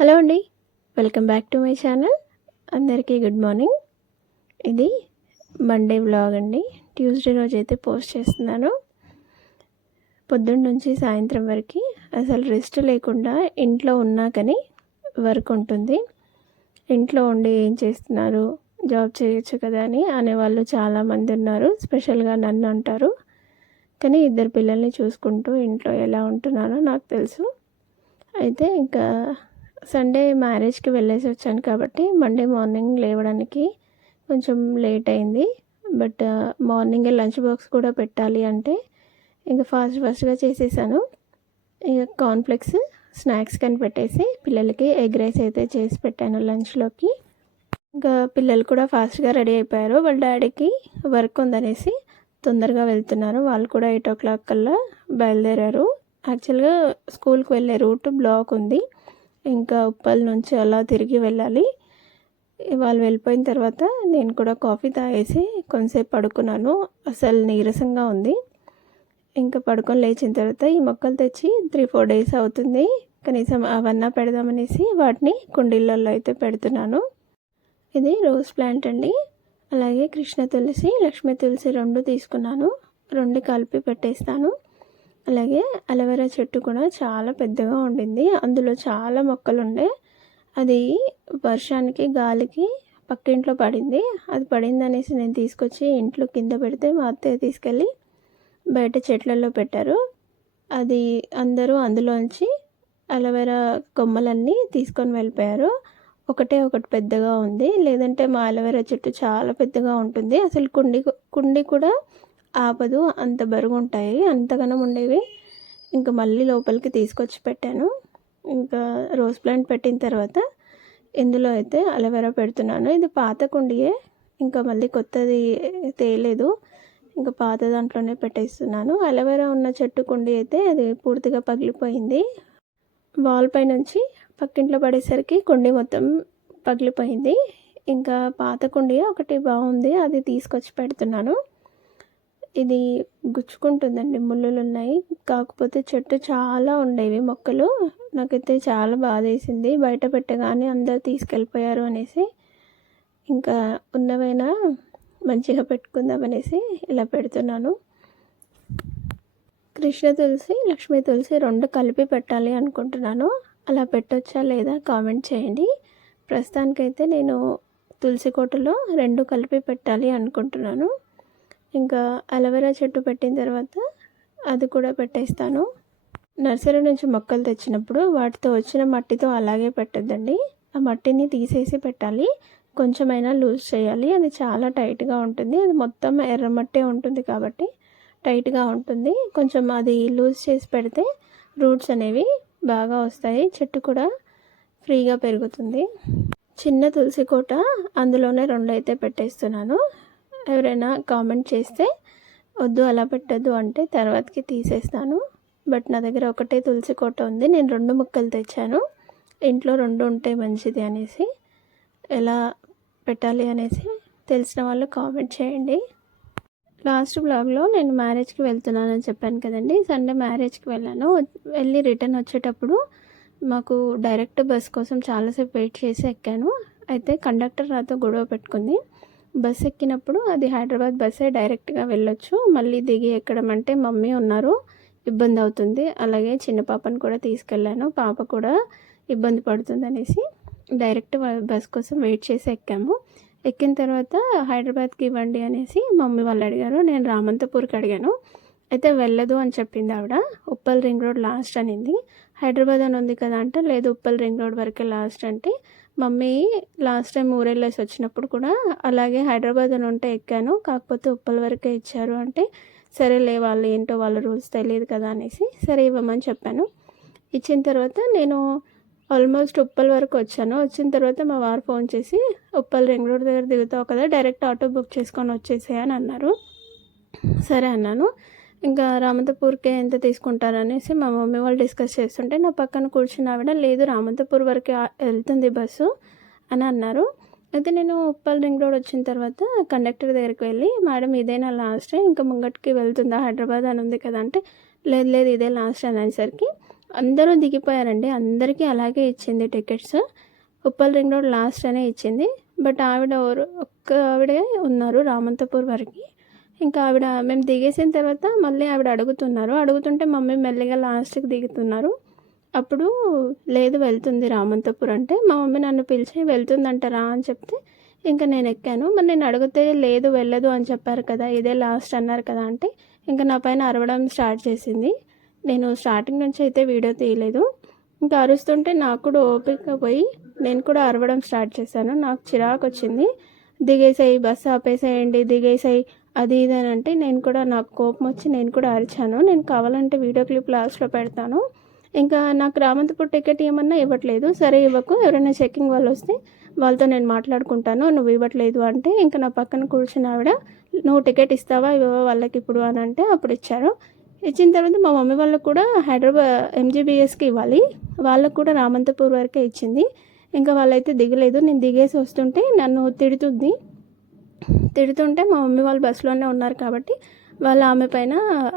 Hello అండి. Welcome back to my channel. అందరికీ good morning. ఇది మండే వ్లాగ్ అండి. ట్యూస్డే రోజు అయితే పోస్ట్ చేస్తున్నాను. పొద్దున్న నుంచి సాయంత్రం వరకు అసలు రెస్ట్ లేకుండా ఇంట్లో ఉన్నా కానీ వర్క్ ఉంటుంది. ఇంట్లో ఉండి ఏం చేస్తున్నారు? జాబ్ చేయొచ్చు కదా అని అనేవాళ్ళు చాలామంది ఉన్నారు. స్పెషల్గా నన్ను అంటారు. కానీ ఇద్దరు పిల్లల్ని చూసుకుంటూ ఇంట్లో ఎలా ఉంటున్నారో నాకు తెలుసు. అయితే ఇంకా సండే మ్యారేజ్కి వెళ్ళేసి వచ్చాను కాబట్టి మండే మార్నింగ్ లేవడానికి కొంచెం లేట్ అయింది. బట్ మార్నింగే లంచ్ బాక్స్ కూడా పెట్టాలి అంటే ఇంకా ఫాస్ట్ ఫాస్ట్గా చేసేసాను. ఇక కాన్ఫ్లెక్స్ స్నాక్స్ కని పెట్టేసి పిల్లలకి ఎగ్ రైస్ అయితే చేసి పెట్టాను లంచ్లోకి ఇంకా పిల్లలు కూడా ఫాస్ట్గా రెడీ అయిపోయారు. వాళ్ళ డాడీకి వర్క్ ఉందనేసి తొందరగా వెళ్తున్నారు. వాళ్ళు కూడా ఎయిట్ ఓ క్లాక్ కల్లా బయలుదేరారు. యాక్చువల్గా స్కూల్కి వెళ్ళే రూట్ బ్లాక్ ఉంది. ఇంకా ఉప్పల్ నుంచి అలా తిరిగి వెళ్ళాలి. వాళ్ళు వెళ్ళిపోయిన తర్వాత నేను కూడా కాఫీ తాగేసి కొంతసేపు పడుకున్నాను. అసలు నీరసంగా ఉంది. ఇంకా పడుకొని లేచిన తర్వాత ఈ మొక్కలు తెచ్చి త్రీ ఫోర్ డేస్ అవుతుంది. కనీసం అవన్నా పెడదామనేసి వాటిని కుండీలలో అయితే పెడుతున్నాను. ఇది రోజ్ ప్లాంట్ అండి. అలాగే కృష్ణ తులసి లక్ష్మీ తులసి రెండు తీసుకున్నాను. రెండు కలిపి పెట్టేస్తాను. అలాగే అలవేరా చెట్టు కూడా చాలా పెద్దగా ఉండింది. అందులో చాలా మొక్కలు ఉండే. అది వర్షానికి గాలికి పక్కింట్లో పడింది. అది పడింది అనేసి నేను తీసుకొచ్చి ఇంట్లో కింద పెడితే మా అత్తయ్య తీసుకెళ్ళి బయట చెట్లలో పెట్టారు. అది అందరూ అందులోంచి అలవేరా కొమ్మలన్నీ తీసుకొని వెళ్ళిపోయారు. ఒకటే ఒకటి పెద్దగా ఉంది. లేదంటే మా అలవేరా చెట్టు చాలా పెద్దగా ఉంటుంది. అసలు కుండి కుండి కూడా ఆపదు అంత బరువు ఉంటాయి అంతగానం ఉండేవి. ఇంకా మళ్ళీ లోపలికి తీసుకొచ్చి పెట్టాను. ఇంకా రోజ్ ప్లాంట్ పెట్టిన తర్వాత ఇందులో అయితే అలవెరా పెడుతున్నాను. ఇది పాత కుండియే ఇంకా మళ్ళీ కొత్తది తేలేదు. ఇంకా పాత దాంట్లోనే పెట్టేస్తున్నాను. అలవేరా ఉన్న చెట్టు కుండి అయితే అది పూర్తిగా పగిలిపోయింది. వాల్ పై నుంచి పక్కింట్లో పడేసరికి కుండి మొత్తం పగిలిపోయింది. ఇంకా పాత కుండి ఒకటి బాగుంది అది తీసుకొచ్చి పెడుతున్నాను. ఇది గుచ్చుకుంటుందండి ముళ్ళులు ఉన్నాయి. కాకపోతే చెట్టు చాలా ఉండేవి మొక్కలు. నాకైతే చాలా బాధ వేసింది బయట పెట్టగానే అందరు తీసుకెళ్ళిపోయారు అనేసి ఇంకా ఉన్నవైనా మంచిగా పెట్టుకుందాం అనేసి ఇలా పెడుతున్నాను. కృష్ణ తులసి లక్ష్మీ తులసి రెండు కలిపి పెట్టాలి అనుకుంటున్నాను. అలా పెట్టొచ్చా లేదా కామెంట్ చేయండి. ప్రస్తుతానికైతే నేను తులసి కోటలో రెండు కలిపి పెట్టాలి అనుకుంటున్నాను. ఇంకా అలవెరా చెట్టు పెట్టిన తర్వాత అది కూడా పెట్టేస్తాను. నర్సరీ నుంచి మొక్కలు తెచ్చినప్పుడు వాటితో వచ్చిన మట్టితో అలాగే పెట్టద్దండి. ఆ మట్టిని తీసేసి పెట్టాలి. కొంచెమైనా లూజ్ చేయాలి. అది చాలా టైట్గా ఉంటుంది. అది మొత్తం ఎర్రమట్టే ఉంటుంది కాబట్టి టైట్గా ఉంటుంది. కొంచెం అది లూజ్ చేసి పెడితే రూట్స్ అనేవి బాగా వస్తాయి. చెట్టు కూడా ఫ్రీగా పెరుగుతుంది. చిన్న తులసి కోట అందులోనే రెండు అయితే పెట్టేస్తున్నాను. ఎవరైనా కామెంట్ చేస్తే వద్దు అలా పెట్టద్దు అంటే తర్వాతకి తీసేస్తాను. బట్ నా దగ్గర ఒకటే తులసి కోట ఉంది. నేను రెండు ముక్కలు తెచ్చాను. ఇంట్లో రెండు ఉంటే మంచిది అనేసి. ఎలా పెట్టాలి అనేసి తెలిసిన వాళ్ళు కామెంట్ చేయండి. లాస్ట్ బ్లాగ్లో నేను మ్యారేజ్కి వెళ్తున్నానని చెప్పాను కదండి. సండే మ్యారేజ్కి వెళ్ళాను. వెళ్ళి రిటర్న్ వచ్చేటప్పుడు మాకు డైరెక్ట్ బస్ కోసం చాలాసేపు వెయిట్ చేసి ఎక్కాను. అయితే కండక్టర్ నాతో గొడవ పెట్టుకుంది. బస్ ఎక్కినప్పుడు అది హైదరాబాద్ బస్సే డైరెక్ట్గా వెళ్ళొచ్చు. మళ్ళీ దిగి ఎక్కడం అంటే మమ్మీ ఉన్నారు ఇబ్బంది అవుతుంది. అలాగే చిన్న పాపను కూడా తీసుకెళ్ళాను. పాప కూడా ఇబ్బంది పడుతుంది అనేసి డైరెక్ట్ బస్ కోసం వెయిట్ చేసి ఎక్కాము. ఎక్కిన తర్వాత హైదరాబాద్కి ఇవ్వండి అనేసి మమ్మీ వాళ్ళు అడిగారు. నేను రామంతపూర్కి అడిగాను. అయితే వెళ్ళదు అని చెప్పింది ఆవిడ. ఉప్పల్ రింగ్ రోడ్ లాస్ట్ అనింది. హైదరాబాద్ అని ఉంది కదా అంటే లేదు ఉప్పల్ రింగ్ రోడ్ వరకే లాస్ట్ అంటే మమ్మీ లాస్ట్ టైం ఊరెళ్ళేసి వచ్చినప్పుడు కూడా అలాగే హైదరాబాద్ అని ఉంటే ఎక్కాను కాకపోతే ఉప్పల్ వరకే ఇచ్చారు అంటే సరేలే వాళ్ళు ఏంటో వాళ్ళ రూల్స్ తెలియదు కదా అనేసి సరే ఇవ్వమని చెప్పాను. ఇచ్చిన తర్వాత నేను ఆల్మోస్ట్ ఉప్పల్ వరకు వచ్చాను. వచ్చిన తర్వాత మా వారు ఫోన్ చేసి ఉప్పల్ రింగ్ రోడ్ దగ్గర దిగుతావు కదా డైరెక్ట్ ఆటో బుక్ చేసుకొని వచ్చేసేయని అని అన్నారు. సరే అన్నాను. ఇంకా రామంతపూర్కే ఎంత తీసుకుంటారనేసి మా మమ్మీ వాళ్ళు డిస్కస్ చేస్తుంటే నా పక్కన కూర్చున్న ఆవిడ లేదు రామంతపూర్ వరకు వెళ్తుంది బస్సు అని అన్నారు. అయితే నేను ఉప్పల్ రింగ్ రోడ్ వచ్చిన తర్వాత కండక్టర్ దగ్గరికి వెళ్ళి మేడం ఇదేనా లాస్ట్? ఇంకా ముంగటికి వెళ్తుందా? హైదరాబాద్ అని ఉంది కదా అంటే లేదు లేదు ఇదే లాస్ట్ అనేసరికి అందరూ దిగిపోయారండి. అందరికీ అలాగే ఇచ్చింది tickets. Uppal ring road last అనే ఇచ్చింది. బట్ ఆవిడ ఎవరు- ఒక్క ఆవిడే ఉన్నారు రామంతపూర్ వరకు. ఇంకా ఆవిడ మేము దిగేసిన తర్వాత మళ్ళీ ఆవిడ అడుగుతున్నారు. అడుగుతుంటే మమ్మీ మెల్లిగా లాస్ట్కి దిగుతున్నారు. అప్పుడు లేదు వెళ్తుంది రామంతపూర్ అంటే. మా మమ్మీ నన్ను పిలిచి వెళ్తుందంటారా అని చెప్తే ఇంకా నేను ఎక్కాను. మరి నేను అడిగితే లేదు వెళ్ళదు అని చెప్పారు కదా ఇదే లాస్ట్ అన్నారు కదా అంటే ఇంకా నా పైన అరవడం స్టార్ట్ చేసింది. నేను స్టార్టింగ్ నుంచి అయితే వీడియో తీయలేదు. ఇంకా అరుస్తుంటే నాకు కూడా ఓపిక పోయి నేను కూడా అరవడం స్టార్ట్ చేశాను. నాకు చిరాకు వచ్చింది. దిగేసాయి బస్సు ఆపేసేయండి దిగేసాయి అది ఇది అని అంటే నేను కూడా నాకు కోపం వచ్చి నేను కూడా అరిచాను. నేను కావాలంటే వీడియో క్లిప్ లాస్ట్లో పెడతాను. ఇంకా నాకు రామంతపూర్ టికెట్ ఏమన్నా ఇవ్వట్లేదు. సరే ఇవ్వకు. ఎవరైనా చెక్కింగ్ వాళ్ళు వస్తే వాళ్ళతో నేను మాట్లాడుకుంటాను. నువ్వు ఇవ్వట్లేదు అంటే ఇంకా నా పక్కన కూర్చున్న ఆవిడ నువ్వు టికెట్ ఇస్తావా? ఇవ్వవా వాళ్ళకి ఇప్పుడు? అని అంటే అప్పుడు ఇచ్చారు. ఇచ్చిన తర్వాత మా మమ్మీ వాళ్ళకు కూడా హైదరాబాద్ ఎంజీబీఎస్కి ఇవ్వాలి. వాళ్ళకు కూడా రామంతపూర్ వరకే ఇచ్చింది. ఇంకా వాళ్ళైతే దిగలేదు. నేను దిగేసి వస్తుంటే నన్ను తిడుతుంది. తిడుతుంటే మా మమ్మీ వాళ్ళు బస్సులోనే ఉన్నారు కాబట్టి వాళ్ళు ఆమె పైన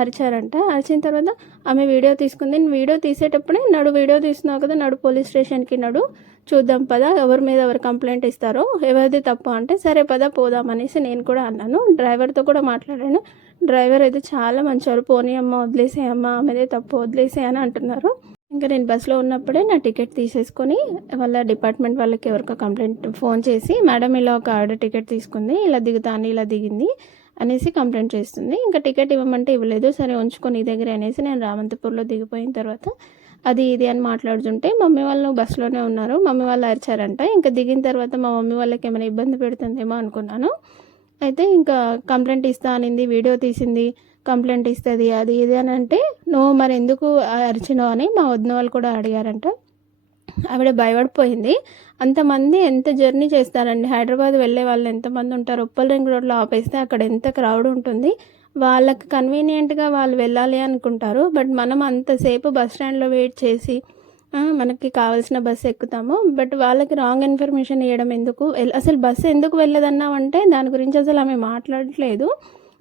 అరిచారంట. అరిచిన తర్వాత ఆమె వీడియో తీసుకుంది. నేను వీడియో తీసేటప్పుడే నడు వీడియో తీస్తున్నావు కదా నడు పోలీస్ స్టేషన్కి నడు చూద్దాం పదా ఎవరి మీద ఎవరు కంప్లైంట్ ఇస్తారో ఎవరిది తప్పు అంటే సరే పదా పోదాం అనేసి నేను కూడా అన్నాను. డ్రైవర్తో కూడా మాట్లాడాను. డ్రైవర్ అయితే చాలా మంచివారు పోనీ అమ్మ వదిలేసేయమ్మ ఆమెదే తప్పు వదిలేసే అని అంటున్నారు. ఇంకా నేను బస్సులో ఉన్నప్పుడే నా టికెట్ తీసేసుకొని వాళ్ళ డిపార్ట్మెంట్ వాళ్ళకి ఎవరికో కంప్లైంట్ ఫోన్ చేసి మేడం ఇలా ఒక ఆర్డర్ టికెట్ తీసుకుంది ఇలా దిగుతాను ఇలా దిగింది అనేసి కంప్లైంట్ చేస్తుంది. ఇంకా టికెట్ ఇవ్వమంటే ఇవ్వలేదు సరే ఉంచుకొని ఈ దగ్గర అనేసి నేను రామంతపూర్లో దిగిపోయిన తర్వాత అది ఇది అని మాట్లాడుతుంటే మమ్మీ వాళ్ళు బస్సులోనే ఉన్నారు మమ్మీ వాళ్ళు అరిచారంట ఇంకా దిగిన తర్వాత మా మమ్మీ వాళ్ళకి ఏమైనా ఇబ్బంది పెడుతుందేమో అనుకున్నాను. అయితే ఇంకా కంప్లైంట్ ఇస్తా అనింది వీడియో తీసింది కంప్లైంట్ ఇస్తుంది అది ఇది అని అంటే నువ్వు మరి ఎందుకు అరిచినావు? అని మా వదిన వాళ్ళు కూడా అడిగారంట. ఆవిడ భయపడిపోయింది. అంతమంది ఎంత జర్నీ చేస్తారండి? హైదరాబాద్ వెళ్ళే వాళ్ళు ఎంతమంది ఉంటారు? ఉప్పల్ రింగ్ రోడ్లో ఆపేస్తే అక్కడ ఎంత క్రౌడ్ ఉంటుంది? వాళ్ళకి కన్వీనియంట్గా వాళ్ళు వెళ్ళాలి అనుకుంటారు బట్ మనం అంతసేపు బస్ స్టాండ్లో వెయిట్ చేసి మనకి కావాల్సిన బస్సు ఎక్కుతాము. బట్ వాళ్ళకి రాంగ్ ఇన్ఫర్మేషన్ ఇవ్వడం ఎందుకు? అసలు బస్సు ఎందుకు వెళ్ళదన్నామంటే దాని గురించి అసలు ఆమె మాట్లాడట్లేదు.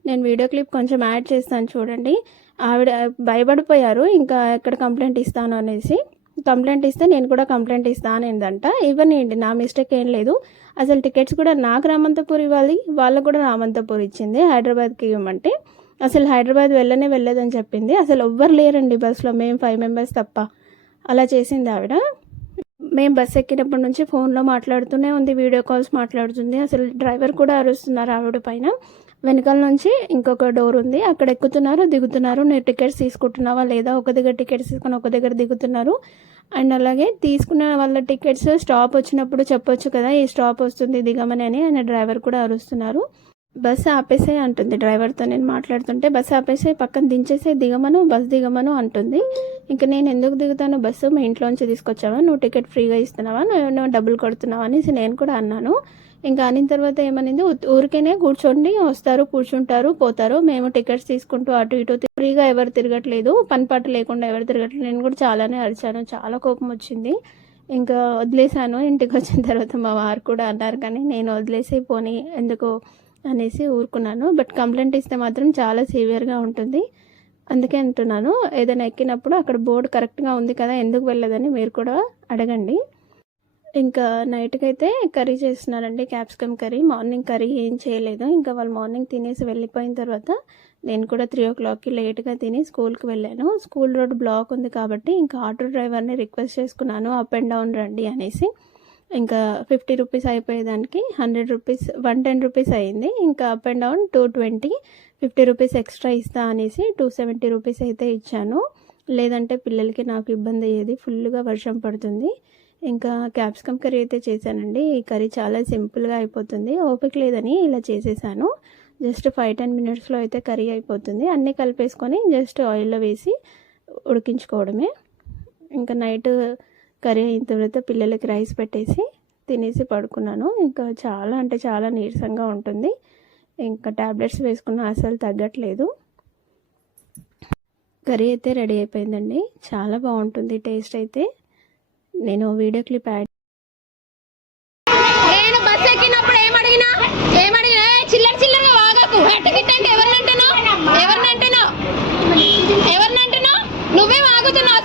నేను వీడియో క్లిప్ కొంచెం యాడ్ చేస్తాను చూడండి. ఆవిడ భయపడిపోయారు ఇంకా ఎక్కడ కంప్లైంట్ ఇస్తాను అనేసి. కంప్లైంట్ ఇస్తే నేను కూడా కంప్లైంట్ ఇస్తాను ఏంటంట ఇవ్వనియండి నా మిస్టేక్ ఏం లేదు. అసలు టికెట్స్ కూడా నాకు రామంతపూర్ ఇవ్వాలి వాళ్ళకు కూడా రామంతపూర్ ఇచ్చింది హైదరాబాద్కి ఇవ్వమంటే. అసలు హైదరాబాద్ వెళ్ళనే వెళ్ళదని చెప్పింది. అసలు ఎవ్వరు లేరండి బస్సులో మేము ఫైవ్ మెంబర్స్ తప్ప. అలా చేసింది ఆవిడ. మేము బస్ ఎక్కినప్పటి నుంచి ఫోన్లో మాట్లాడుతూనే ఉంది వీడియో కాల్స్ మాట్లాడుతుంది. అసలు డ్రైవర్ కూడా అరుస్తున్నారు ఆవిడ పైన. వెనకాల నుంచి ఇంకొక డోర్ ఉంది. అక్కడ ఎక్కుతున్నారు దిగుతున్నారు. నేను టికెట్స్ తీసుకుంటున్నావా లేదా? ఒక దగ్గర టికెట్స్ తీసుకుని ఒక దగ్గర దిగుతున్నారు. అండ్ అలాగే తీసుకున్న వాళ్ళ టికెట్స్ స్టాప్ వచ్చినప్పుడు చెప్పొచ్చు కదా ఈ స్టాప్ వస్తుంది దిగమని అని. ఆయన డ్రైవర్ కూడా అరుస్తున్నారు. బస్సు ఆపేసే అంటుంది డ్రైవర్తో. నేను మాట్లాడుతుంటే బస్సు ఆపేసే పక్కన దించేసే దిగమను బస్ దిగమను అంటుంది. ఇంకా నేను ఎందుకు దిగుతాను? బస్సు మా ఇంట్లోంచి తీసుకొచ్చావా? నువ్వు టికెట్ ఫ్రీగా ఇస్తున్నావా? నువ్వు డబ్బులు కొడుతున్నావా అనేసి నేను కూడా అన్నాను. ఇంకా అనిన తర్వాత ఏమనింది? ఊరికేనే కూర్చోండి వస్తారు కూర్చుంటారు పోతారు. మేము టికెట్స్ తీసుకుంటూ అటు ఇటు ఫ్రీగా ఎవరు తిరగట్లేదు. పని పాట లేకుండా ఎవరు తిరగట్లేదు. నేను కూడా చాలానే అరిచాను. చాలా కోపం వచ్చింది. ఇంకా వదిలేసాను ఇంటికి వచ్చిన తర్వాత మా వారు కూడా అన్నారు కానీ నేను వదిలేసి పోనీ ఎందుకు అనేసి ఊరుకున్నాను. బట్ కంప్లైంట్ ఇస్తే మాత్రం చాలా సివియర్గా ఉంటుంది. అందుకే అంటున్నాను. ఏదైనా ఎక్కినప్పుడు అక్కడ బోర్డు కరెక్ట్గా ఉంది కదా ఎందుకు వెళ్ళదని మీరు కూడా అడగండి. ఇంకా నైట్కి అయితే కర్రీ చేస్తున్నారండి క్యాప్సికమ్ కర్రీ. మార్నింగ్ కర్రీ ఏం చేయలేదు. ఇంకా వాళ్ళు మార్నింగ్ తినేసి వెళ్ళిపోయిన తర్వాత నేను కూడా త్రీ ఓ క్లాక్కి లేట్గా తిని స్కూల్కి వెళ్ళాను. స్కూల్ రోడ్ బ్లాక్ ఉంది కాబట్టి ఇంకా ఆటో డ్రైవర్ని రిక్వెస్ట్ చేసుకున్నాను అప్ అండ్ డౌన్ రండి అనేసి. ఇంకా fifty rupees అయిపోయేదానికి hundred rupees one ten rupees అయింది. ఇంకా up and down two twenty fifty rupees extra ఇస్తా అనేసి టూ సెవెంటీ రూపీస్ అయితే ఇచ్చాను. లేదంటే పిల్లలకి నాకు ఇబ్బంది అయ్యేది ఫుల్గా వర్షం పడుతుంది. ఇంకా క్యాప్సికమ్ కర్రీ అయితే చేశానండి. ఈ కర్రీ చాలా సింపుల్గా అయిపోతుంది. ఓపిక లేదని ఇలా చేసేసాను. జస్ట్ ఫైవ్ టెన్ మినిట్స్లో అయితే కర్రీ అయిపోతుంది. అన్నీ కలిపేసుకొని జస్ట్ ఆయిల్లో వేసి ఉడికించుకోవడమే. ఇంకా నైట్ కర్రీ అయిన తర్వాత పిల్లలకి రైస్ పెట్టేసి తినేసి పడుకున్నాను. ఇంకా చాలా అంటే చాలా నీరసంగా ఉంటుంది. ఇంకా ట్యాబ్లెట్స్ వేసుకున్న అసలు తగ్గట్లేదు. కర్రీ అయితే రెడీ అయిపోయిందండి. చాలా బాగుంటుంది టేస్ట్ అయితే. నేను వీడియో క్లిప్ యాడ్ నేను బస్ ఎక్కినప్పుడు ఏమడిగినా? ఏమడిగినా? చిల్లర చిల్లర వాగకు. హెట్ గిట్ అంటే నువ్వే వాగుతున్నావు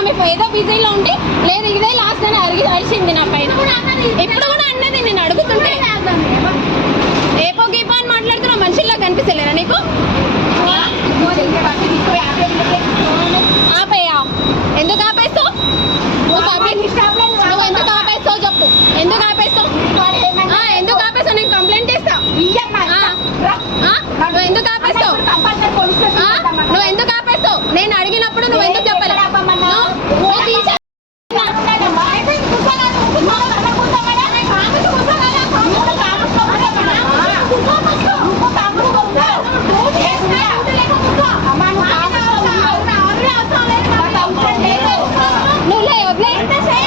ఆమె ఏదో బిజీలో ఉండి లేదు ఇదే లాస్ట్ అని అడిగి అడిచింది నా పైన. ఇప్పుడు